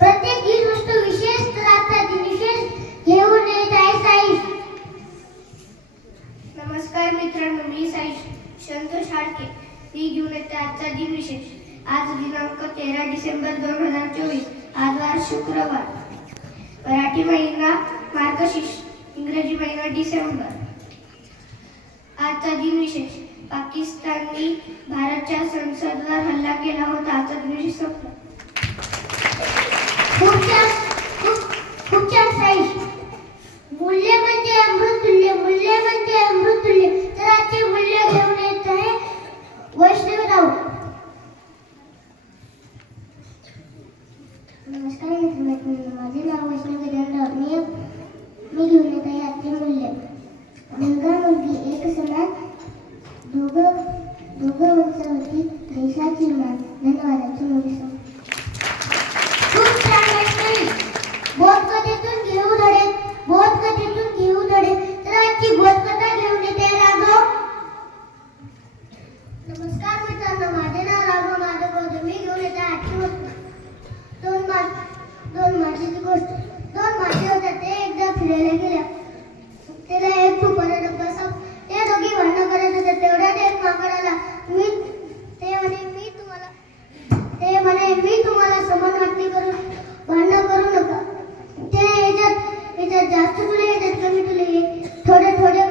प्रत्येक ही गोष्ट विशेष तर आता विशेष घेऊन येत आहे नमस्कार मित्रांनो मी साई संतोष हाडके मी घेऊन येते आजचा दिन विशेष. आज दिनांक तेरा डिसेंबर दोन हजार चोवीस. आज वार शुक्रवार. मराठी महिना मार्गशीर्ष इंग्रजी महिना डिसेंबर. आजचा दिन विशेष. पाकिस्ताननी भारतच्या संसदवर हल्ला केला होता. आजचा दिन विशेष संपला. मूल्य म्हणजे अमृतुल्य मूल्य म्हणजे अमृतुल्य. तर मूल्य घेऊन येत आहे वैष्णवराव. नमस्कार माझे नाव वैष्णव गिरणराव मी मी घेऊन येत आहे आजचे मूल्य. मुलगा मुलगी एक समान दोघं दोघं उंचावरती देशाची मान धन्यवादाची मुली खूप छान वैष्णवी बोध कथेतून घेऊ धडे बोध कथेतून घेऊ धडे. तर आजची बोध घेऊन येते राघव नमस्कार मित्रांनो माझे नाव राघव माधव बोधे मी घेऊन येते आजची बोधकथा दोन मा दोन माझीची गोष्ट दोन माझी होत्या ते एकदा फिरायला गेल्या त्याला एक फुकट डब्बा साप ते दोघी भांडण करत होते तेवढ्यात एक माकड आला मी ते म्हणे मी तुम्हाला ते म्हणे मी तुम्हाला समान वाटणी करून भांडण करू नका ते याच्यात याच्यात जास्त तुला येतात कमी तुला ये. थोडे थोडे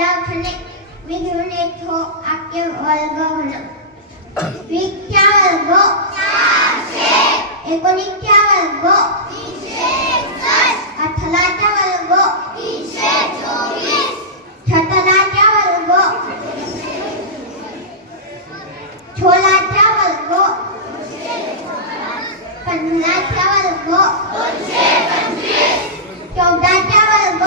लावठणे मी घेऊन येतो आख्य वर्ग म्हणून विख्यावर्ग एकोणीसच्या वर्ग. अठराचा वर्ग. छटलाचा वर्ग. छोलाचा वर्ग. पन्नासचा वर्ग. चौदाचा वर्ग.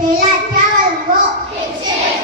내일加침한 번.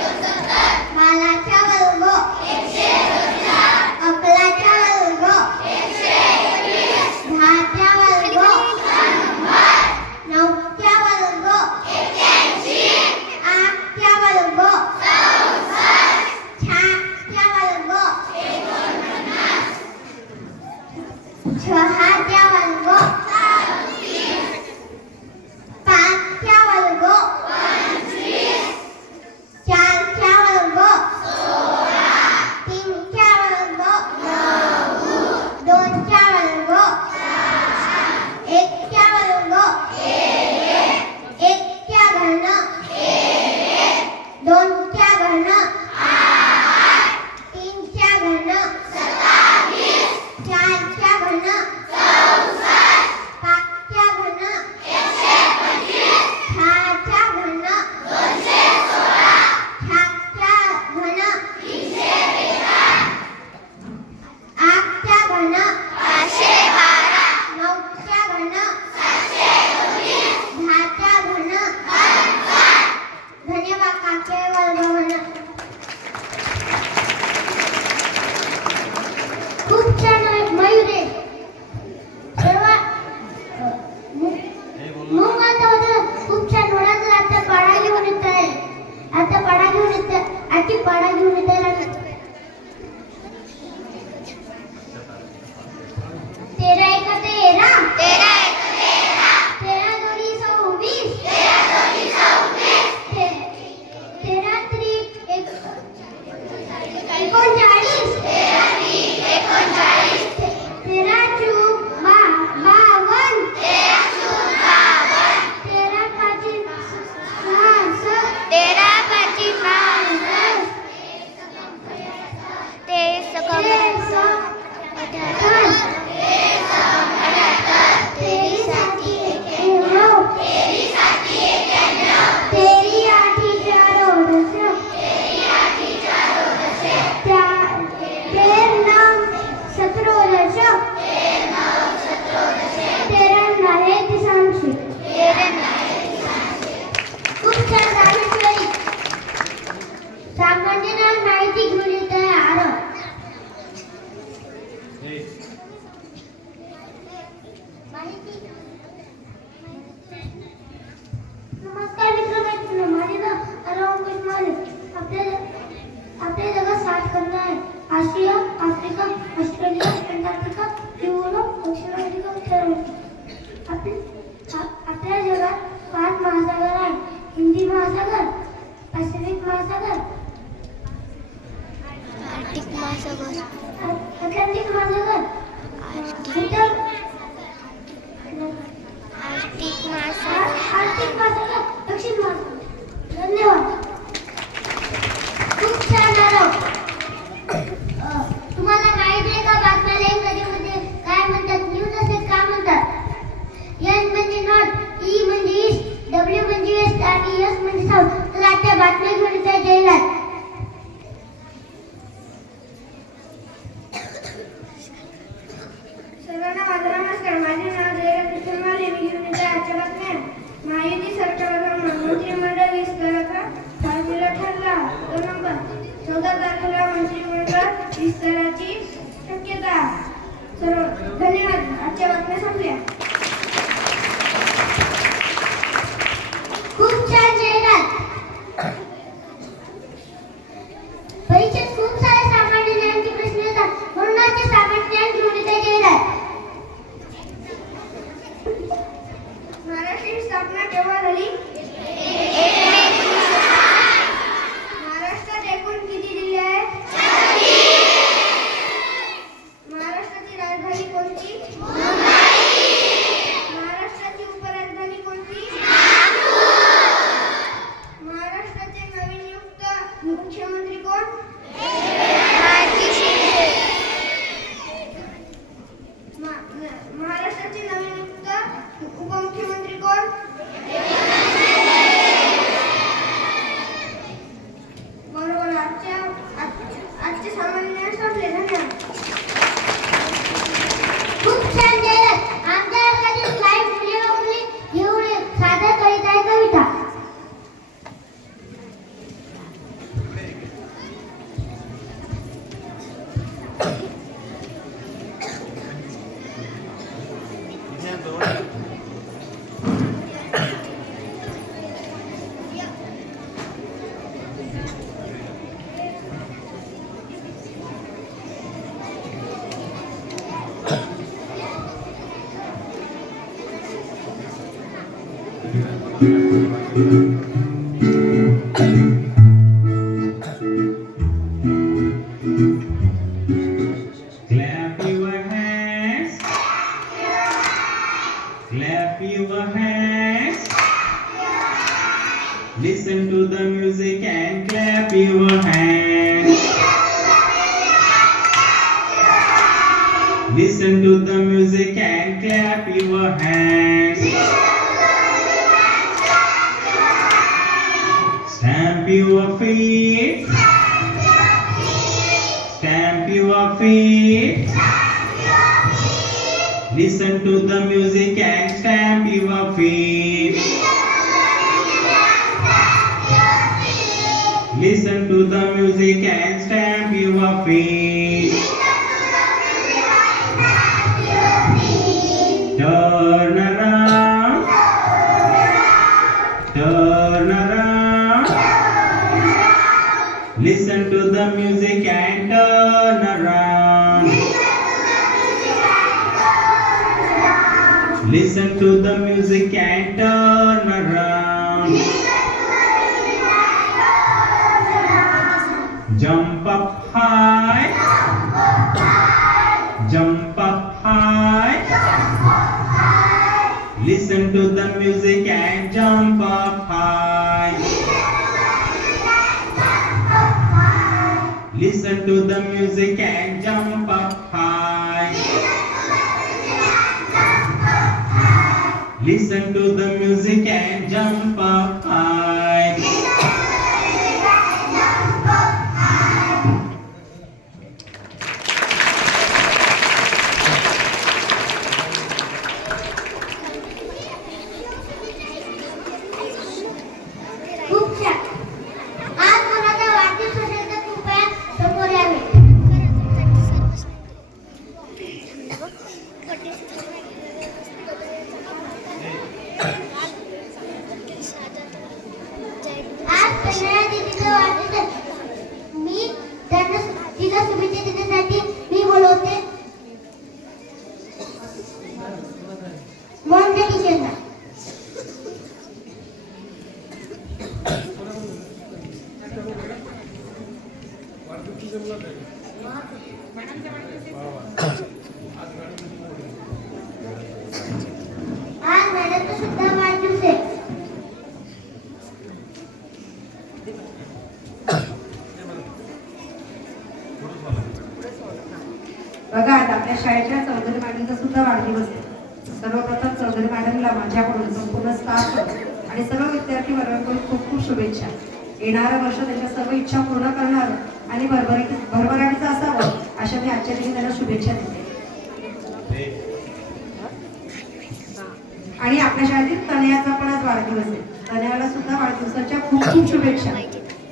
नमस्कार मित्र माझे नाव अंकुश माले आपल्या आपल्या जगात सात खंड आहेत आशिया आफ्रिका ऑस्ट्रेलिया अंटार्क्टिका युरोप दक्षिण अमेरिका उत्तर आपल्या जगात पाच महासागर आहेत हिंदी महासागर पॅसिफिक महासागर आर्टिक महासागर विस्ताराची शक्यता. सर्व धन्यवाद. आजच्या बातम्या संपल्या. खूप छान परीक्षेत खूप सारे सामान्य ज्ञानाचे प्रश्न येतात म्हणून आजचे सामान्य ज्ञान महाराष्ट्राची स्थापना केव्हा झाली? Clap your hands. Clap your hands. Listen to the music and clap your hands. Listen to the music and clap your hands. Stamp your feet. Stamp your feet. Listen to the music and stamp your feet. Listen to the music and stamp your feet. Listen to the music and turn around. Listen to the music and turn around. Jump up high. Jump up high. Listen to the music and jump up high. Listen to the music and jump up high. Listen to the music and jump up high. 十二弟弟跟我弟。वाढदिवस आहे. सर्वप्रथम चौधरी मॅडमला माझ्याकडून संपूर्ण staff आणि सर्व विद्यार्थी वर्गाकडून खूप खूप शुभेच्छा. येणारं वर्ष त्यांच्या सर्व इच्छा पूर्ण करणार आणि भरभरी भरभराटीचं असावं अशा मी आजच्या दिवशी त्यांना शुभेच्छा देते. आणि आपल्या शाळेतील तनयाचा पण आज वाढदिवस आहे. तनयाला सुद्धा वाढदिवसाच्या खूप खूप शुभेच्छा.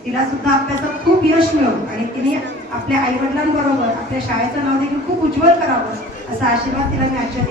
तिला सुद्धा अभ्यासात खूप यश मिळो आणि तिने आपल्या आई वडिलांबरोबर आपल्या शाळेचं नाव देखील खूप उज्ज्वल करावं असा आशीर्वाद तिला मी आजच्या